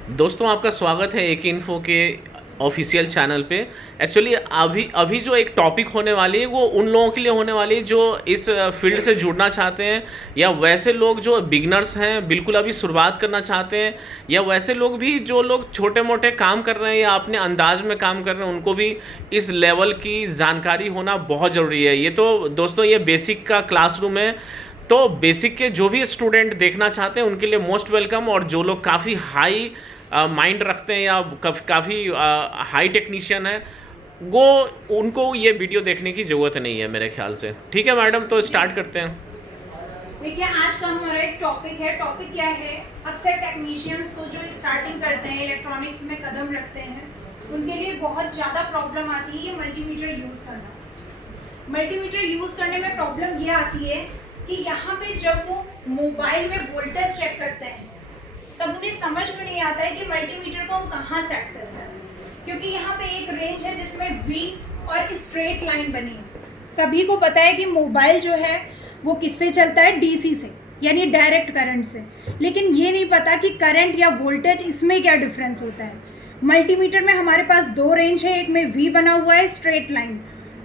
दोस्तों आपका स्वागत है एक इन्फो के ऑफिशियल चैनल पे। एक्चुअली अभी अभी जो एक टॉपिक होने वाली है वो उन लोगों के लिए होने वाली है जो इस फील्ड से जुड़ना चाहते हैं, या वैसे लोग जो बिगनर्स हैं, बिल्कुल अभी शुरुआत करना चाहते हैं, या वैसे लोग भी जो लोग छोटे मोटे काम कर रहे हैं या अपने अंदाज में काम कर रहे हैं, उनको भी इस लेवल की जानकारी होना बहुत ज़रूरी है। ये तो दोस्तों ये बेसिक का क्लासरूम है, तो बेसिक के जो भी स्टूडेंट देखना चाहते हैं उनके लिए मोस्ट वेलकम। और जो लोग काफ़ी हाई माइंड रखते हैं या काफ़ी हाई टेक्नीशियन है, वो उनको ये वीडियो देखने की ज़रूरत नहीं है मेरे ख्याल से। ठीक है मैडम, तो स्टार्ट करते हैं। देखिए, आज का हमारा एक टॉपिक है। टॉपिक क्या है? अक्सर टेक्नीशियंस को जो स्टार्टिंग करते हैं, इलेक्ट्रॉनिक्स में कदम रखते हैं, उनके लिए बहुत ज़्यादा प्रॉब्लम आती है ये मल्टीमीटर यूज़ करना। मल्टीमीटर यूज़ करने में प्रॉब्लम ये आती है कि यहाँ पे जब वो मोबाइल में वोल्टेज चेक करते हैं तब उन्हें समझ में नहीं आता है कि मल्टीमीटर को हम कहाँ सेट करते हैं, क्योंकि यहाँ पे एक रेंज है जिसमें वी और स्ट्रेट लाइन बनी है। सभी को पता है कि मोबाइल जो है वो किससे चलता है? डीसी से, यानी डायरेक्ट करंट से। लेकिन ये नहीं पता कि करंट या वोल्टेज इसमें क्या डिफरेंस होता है। मल्टीमीटर में हमारे पास दो रेंज है, एक में वी बना हुआ है स्ट्रेट लाइन,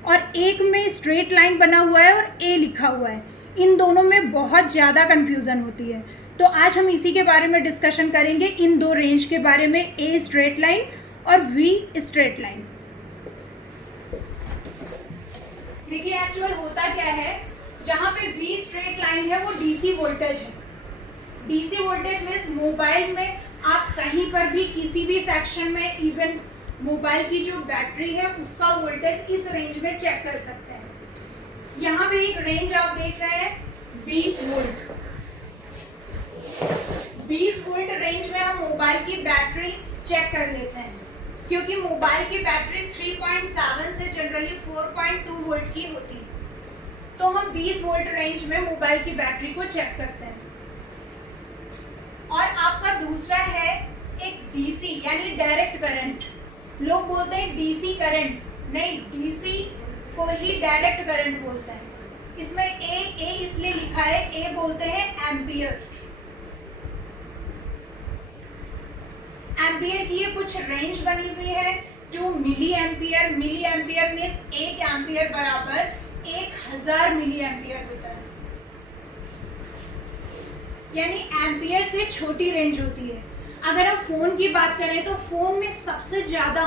और एक में स्ट्रेट लाइन बना हुआ है और ए लिखा हुआ है। इन दोनों में बहुत ज़्यादा कन्फ्यूज़न होती है। तो आज हम इसी के बारे में डिस्कशन करेंगे, इन दो रेंज के बारे में, ए स्ट्रेट लाइन और वी स्ट्रेट लाइन। देखिए, एक्चुअल होता क्या है, जहाँ पे वी स्ट्रेट लाइन है वो डीसी वोल्टेज है। डीसी वोल्टेज में मोबाइल में आप कहीं पर भी किसी भी सेक्शन में, इवन मोबाइल की जो बैटरी है उसका वोल्टेज इस रेंज में चेक कर सकते हैं। यहाँ पे एक रेंज आप देख रहे हैं 20 वोल्ट। 20 वोल्ट रेंज में हम मोबाइल की बैटरी चेक कर लेते हैं, क्योंकि मोबाइल की बैटरी 3.7 से जनरली 4.2 वोल्ट की होती है। तो हम 20 वोल्ट रेंज में मोबाइल की बैटरी को चेक करते हैं। और आपका दूसरा है एक डीसी, यानी डायरेक्ट करंट। लोग बोलते हैं डीसी करंट, नहीं, डीसी को ही डायरेक्ट करंट बोलते हैं। इसमें ए इसलिए लिखा है, ए बोलते हैं एम्पियर। एम्पियर की ये कुछ रेंज बनी हुई है। 2 milli ampere, milli ampere means 1 ampere बराबर 1000 मिली एम्पियर होता है, यानी एम्पियर से छोटी रेंज होती है। अगर हम फोन की बात करें तो फोन में सबसे ज्यादा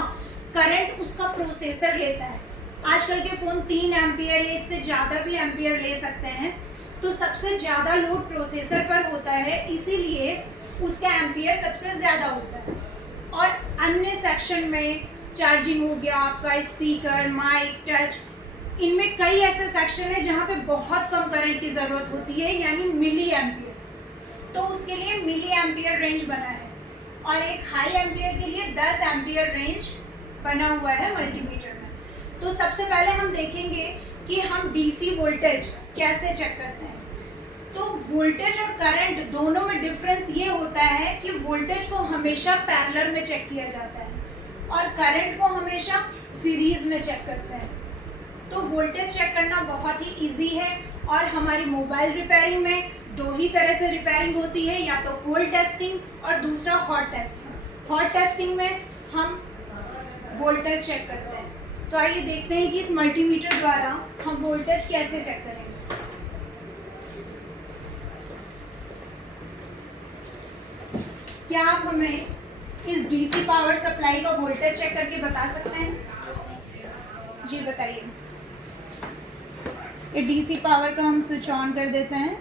करंट उसका प्रोसेसर लेता है। आजकल के फोन 3 एम्पियर या इससे ज्यादा भी एम्पियर ले सकते हैं। तो सबसे ज्यादा लोड प्रोसेसर पर होता है, इसीलिए उसका एम्पियर सबसे ज्यादा होता है। और अन्य सेक्शन में चार्जिंग हो गया, आपका स्पीकर, माइक, टच, इनमें कई ऐसे सेक्शन है जहाँ पे बहुत कम करंट की ज़रूरत होती है, यानी मिली एम्पियर। तो उसके लिए मिली एम्पियर रेंज बना है, और एक हाई एम्पियर के लिए 10 एम्पियर रेंज बना हुआ है मल्टीमीटर में। तो सबसे पहले हम देखेंगे कि हम डीसी वोल्टेज कैसे चेक करते हैं। तो वोल्टेज और करंट दोनों में डिफरेंस ये होता है कि वोल्टेज को हमेशा पैरेलल में चेक किया जाता है और करंट को हमेशा सीरीज में चेक करते हैं। तो वोल्टेज चेक करना बहुत ही इजी है, और हमारी मोबाइल रिपेयरिंग में दो ही तरह से रिपेयरिंग होती है, या तो कोल्ड टेस्टिंग और दूसरा हॉट टेस्टिंग। हॉट टेस्टिंग में हम वोल्टेज चेक करते हैं। तो आइए देखते हैं कि इस मल्टीमीटर द्वारा हम वोल्टेज कैसे चेक करेंगे। क्या आप हमें इस डीसी पावर सप्लाई का वोल्टेज चेक करके बता सकते हैं? जी बताइए। ये डीसी पावर का हम स्विच ऑन कर देते हैं।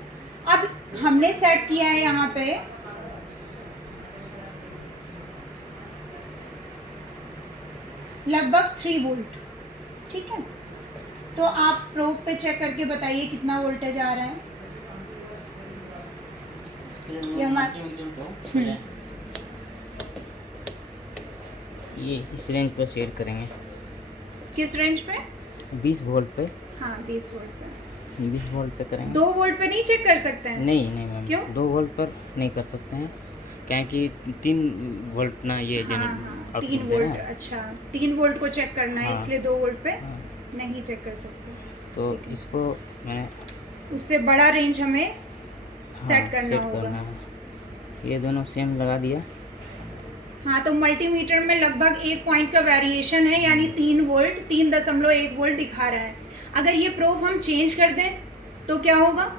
अब हमने सेट किया है यहाँ पे लगभग 3 वोल्ट, ठीक है। तो आप प्रोब पे चेक करके बताइए कितना वोल्टेज आ रहा है। ये हमारा ये इस रेंज पर शेयर करेंगे। किस रेंज पे? 20 वोल्ट पे। हाँ, 20 वोल्ट पे। 20 वोल्ट पे करेंगे। 2 वोल्ट पे नहीं चेक कर सकते हैं? नहीं नहीं मैम, क्यों? 2 वोल्ट पर नहीं कर सकते हैं, क्या कि 3 वोल्ट ना ये हाँ, 3 वोल्ट। अच्छा, 3 वोल्ट को चेक करना है, हाँ। इसलिए 2 वोल्ट पे हाँ। नहीं चेक कर सकते। तो ठीक है। इसको मैंने उससे बड़ा रेंज हमें हाँ, सेट करना सेट होगा। करना है। ये दोनों सेम लगा दिया। हाँ, तो मल्टीमीटर में लगभग 1 पॉइंट का वेरिएशन है, यानी 3 वोल्ट 3.1 वोल्ट दिखा रहा है। अगर ये प्रूफ हम चेंज कर दें तो क्या होगा?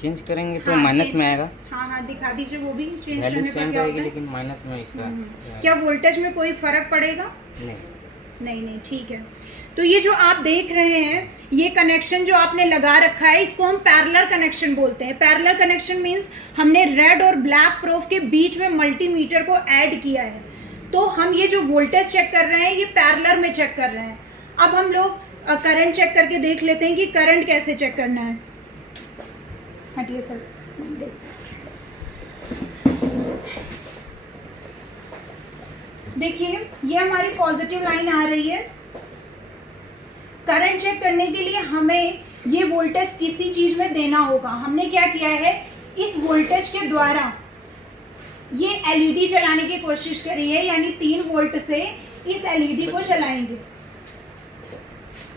चेंज करेंगे तो हाँ, माइनस चेंज- में आएगा। हाँ, दिखा दीजिए वो भी चेंज वैल्यू करने पर सेम क्या रहेगी होता है? लेकिन माइनस में इसका क्या वोल्टेज में कोई फर्क पड़ेगा? नहीं। नहीं, ठीक है। तो ये जो आप देख रहे हैं, ये कनेक्शन जो आपने लगा रखा है, इसको हम पैरेलल कनेक्शन बोलते हैं। पैरेलल कनेक्शन मीन्स हमने रेड और ब्लैक प्रूफ के बीच में मल्टीमीटर को ऐड किया है। तो हम ये जो वोल्टेज चेक कर रहे हैं, ये पैरेलल में चेक कर रहे हैं। अब हम लोग करंट चेक करके देख लेते हैं कि करंट कैसे चेक करना है। हटिए सर, देखिए ये हमारी पॉजिटिव लाइन आ रही है। करंट चेक करने के लिए हमें ये वोल्टेज किसी चीज में देना होगा। हमने क्या किया है, इस वोल्टेज के द्वारा ये एलईडी चलाने की कोशिश करी है, यानी 3 वोल्ट से इस एलईडी को चलाएंगे।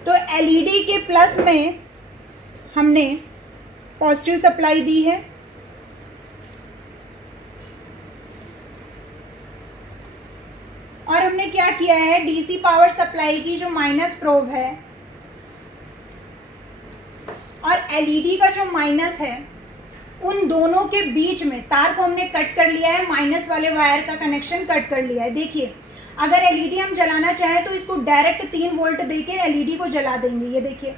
तो एलईडी के प्लस में हमने पॉजिटिव सप्लाई दी है और हमने क्या किया है, डीसी पावर सप्लाई की जो माइनस प्रोब है और एलईडी का जो माइनस है, उन दोनों के बीच में तार को हमने कट कर लिया है। माइनस वाले वायर का कनेक्शन कट कर लिया है। देखिए, अगर एलईडी हम जलाना चाहें तो इसको डायरेक्ट 3 वोल्ट देके एलईडी को जला देंगे। ये देखिए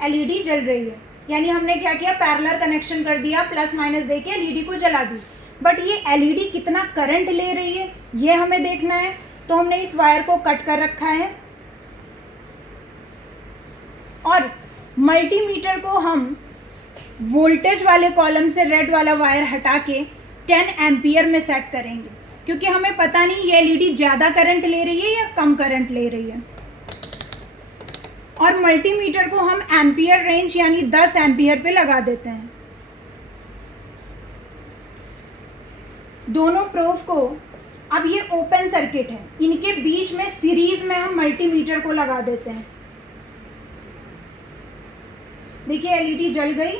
एलईडी जल रही है, यानी हमने क्या किया, पैरेलल कनेक्शन कर दिया, प्लस माइनस देके एलईडी को जला दी। बट ये एलईडी कितना करंट ले रही है ये हमें देखना है, तो हमने इस वायर को कट कर रखा है और मल्टीमीटर को हम वोल्टेज वाले कॉलम से रेड वाला वायर हटा के 10 एम्पियर में सेट करेंगे, क्योंकि हमें पता नहीं ये एलईडी ज़्यादा करंट ले रही है या कम करंट ले रही है। और मल्टीमीटर को हम एम्पियर रेंज यानी 10 एम्पियर पे लगा देते हैं। दोनों प्रूफ को, अब ये ओपन सर्किट है, इनके बीच में सीरीज में हम मल्टीमीटर को लगा देते हैं। देखिए एलईडी जल गई,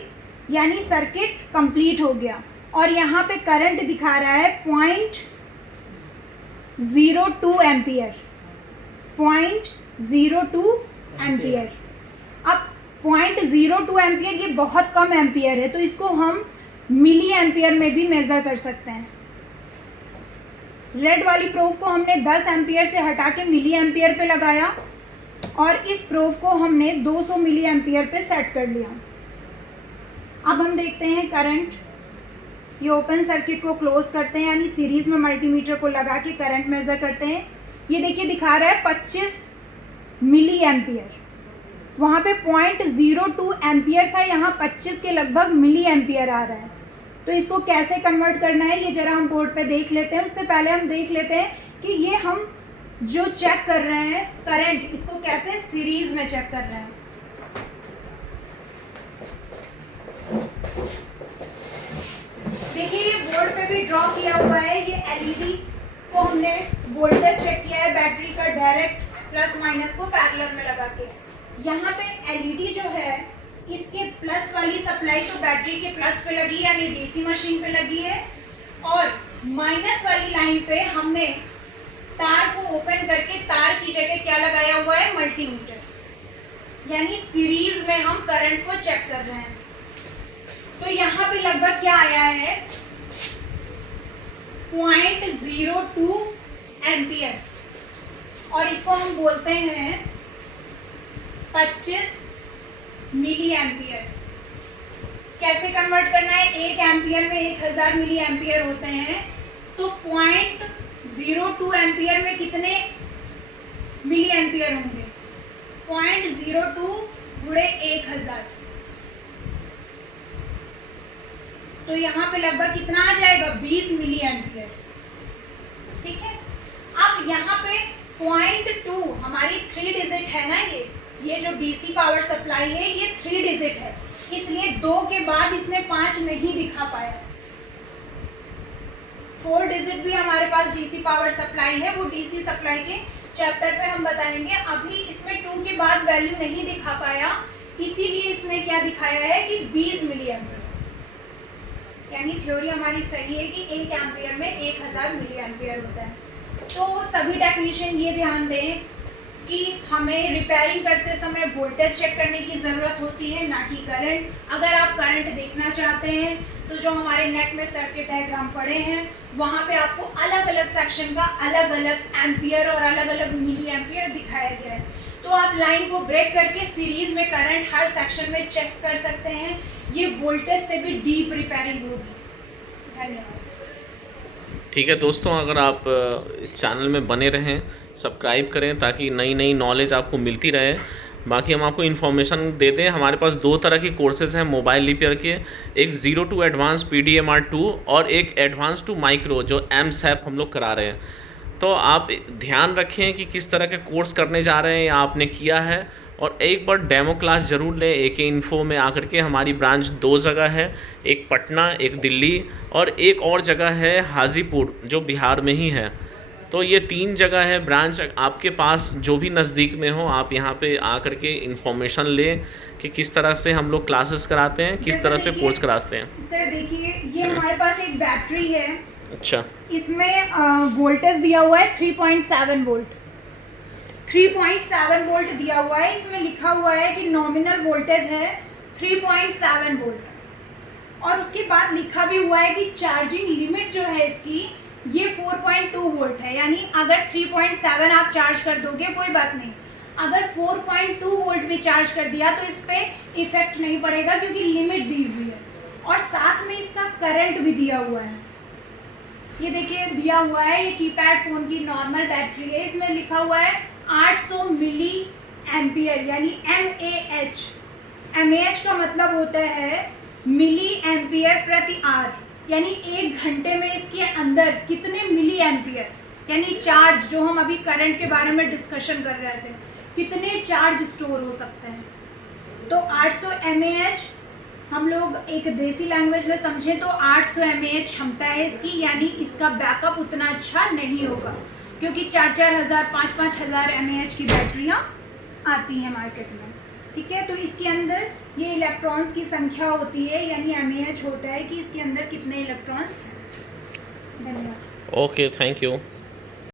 यानी सर्किट कंप्लीट हो गया। और यहाँ पे करंट दिखा रहा है 0.02 एम्पियर, 0.02 एम्पियर। अब 0.02 एम्पियर ये बहुत कम एम्पियर है, तो इसको हम मिली एम्पियर में भी मेज़र कर सकते हैं। रेड वाली प्रूफ को हमने 10 एम्पियर से हटा के मिली एम्पियर पे लगाया और इस प्रूफ को हमने 200 मिली एम्पियर पे सेट कर लिया। अब हम देखते हैं करंट। ये ओपन सर्किट को क्लोज करते हैं, यानी सीरीज में मल्टीमीटर को लगा के करंट मेज़र करते हैं। ये देखिए दिखा रहा है 25 मिली एम्पियर, वहाँ पे 0.02 एम्पियर था, यहाँ 25 के लगभग मिली एम्पियर आ रहा है। तो इसको कैसे कन्वर्ट करना है ये ज़रा हम बोर्ड पे देख लेते हैं। उससे पहले हम देख लेते हैं कि ये हम जो चेक कर रहे हैं करंट, इसको कैसे सीरीज में चेक कर रहे हैं। देखिए ये बोर्ड पे भी ड्रॉ किया हुआ है। ये एलईडी को हमने वोल्टेज चेक किया है बैटरी का, डायरेक्ट प्लस माइनस को पैरेलल में लगा के। यहाँ पे एलईडी जो है इसके प्लस वाली सप्लाई तो बैटरी के प्लस पे लगी है, यानी डीसी मशीन पे लगी है, और माइनस वाली लाइन पे हमने तार को ओपन करके तार की जगह क्या लगाया हुआ है, मल्टीमीटर, यानी सीरीज में हम करंट को चेक कर रहे हैं। तो यहाँ पे लगभग क्या आया है, 0.02 एम्पियर, और इसको हम बोलते हैं 25 मिली एम्पियर। कैसे कन्वर्ट करना है, 1 एम्पियर में 1000 मिली एम्पियर होते हैं, तो 0.02 एम्पियर में कितने मिली एम्पियर होंगे, 0.02 गुणे 1000, तो यहाँ पे लगभग कितना आ जाएगा, 20 मिली एम्पियर। ठीक है, अब यहाँ पे 0.2 हमारी 3 डिजिट है ना, ये जो डीसी पावर सप्लाई है ये 3 डिजिट है, इसलिए 2 के बाद इसने 5 नहीं दिखा पाया। 4 डिजिट भी हमारे पास डीसी पावर सप्लाई है, वो डीसी सप्लाई के चैप्टर पे हम बताएंगे। अभी इसमें 2 के बाद वैल्यू नहीं दिखा पाया, इसीलिए इसमें क्या दिखाया है कि 20 मिली एम्पियर। यानी थ्योरी हमारी सही है कि 1 एम्पियर में 1000 मिली एम्पियर होता है। तो सभी टेक्नीशियन ये ध्यान दें कि हमें रिपेयरिंग करते समय वोल्टेज चेक करने की ज़रूरत होती है, ना कि करंट। अगर आप करंट देखना चाहते हैं तो जो हमारे नेट में सर्किट डायग्राम पड़े हैं वहाँ पे आपको अलग अलग सेक्शन का अलग अलग एम्पियर और अलग अलग मिली एम्पियर दिखाया गया है। तो आप लाइन को ब्रेक करके सीरीज में करंट हर सेक्शन में चेक कर सकते हैं। ये वोल्टेज से भी डीप रिपेयरिंग होगी। धन्यवाद। ठीक है दोस्तों, अगर आप इस चैनल में बने रहें, सब्सक्राइब करें ताकि नई नई नॉलेज आपको मिलती रहे। बाकी हम आपको इन्फॉर्मेशन देते हैं। हमारे पास 2 तरह के कोर्सेज़ हैं मोबाइल रिपेयर के, एक 0 to एडवांस PDMR2 और एक एडवांस टू माइक्रो जो MSAP हम लोग करा रहे हैं। तो आप ध्यान रखें कि किस तरह के कोर्स करने जा रहे हैं या आपने किया है, और एक बार डेमो क्लास ज़रूर लें। AK इन्फो में आकर के, हमारी ब्रांच 2 जगह है, एक पटना, एक दिल्ली और एक और जगह है हाजीपुर जो बिहार में ही है। तो ये 3 जगह है ब्रांच। आपके पास जो भी नज़दीक में हो आप यहाँ पे आकर के इन्फॉर्मेशन लें कि किस तरह से हम लोग क्लासेस कराते हैं, किस तरह से कोर्स कराते हैं। सर देखिए, ये हमारे पास एक बैटरी है। अच्छा, इसमें वोल्टेज दिया हुआ है 3.7 वोल्ट। 3.7 वोल्ट दिया हुआ है। इसमें लिखा हुआ है कि नॉमिनल वोल्टेज है 3.7 वोल्ट, और उसके बाद लिखा भी हुआ है कि चार्जिंग लिमिट जो है इसकी ये 4.2 वोल्ट है। यानी अगर 3.7 आप चार्ज कर दोगे कोई बात नहीं, अगर 4.2 वोल्ट भी चार्ज कर दिया तो इस पर इफेक्ट नहीं पड़ेगा क्योंकि लिमिट दी हुई है। और साथ में इसका करंट भी दिया हुआ है। ये देखिए दिया हुआ है, ये कीपैड फ़ोन की नॉर्मल बैटरी है। इसमें लिखा हुआ है 800 मिली एम्पियर यानी mAh। mAh का मतलब होता है मिली एम्पियर प्रति आवर, यानी 1 घंटे में इसके अंदर कितने मिली एम्पियर, यानी चार्ज, जो हम अभी करंट के बारे में डिस्कशन कर रहे थे, कितने चार्ज स्टोर हो सकते हैं। तो 800 mAh हम लोग एक देसी लैंग्वेज में समझें तो 800 mAh क्षमता है इसकी। यानी इसका बैकअप उतना अच्छा नहीं होगा क्योंकि 4-4 हज़ार 5-5 हज़ार mAh की बैटरियाँ आती हैं मार्केट में। ठीक है, तो इसके अंदर ये इलेक्ट्रॉन्स की संख्या होती है, यानी mAh होता है कि इसके अंदर कितने इलेक्ट्रॉन्स हैं। धन्यवाद। Okay, thank you.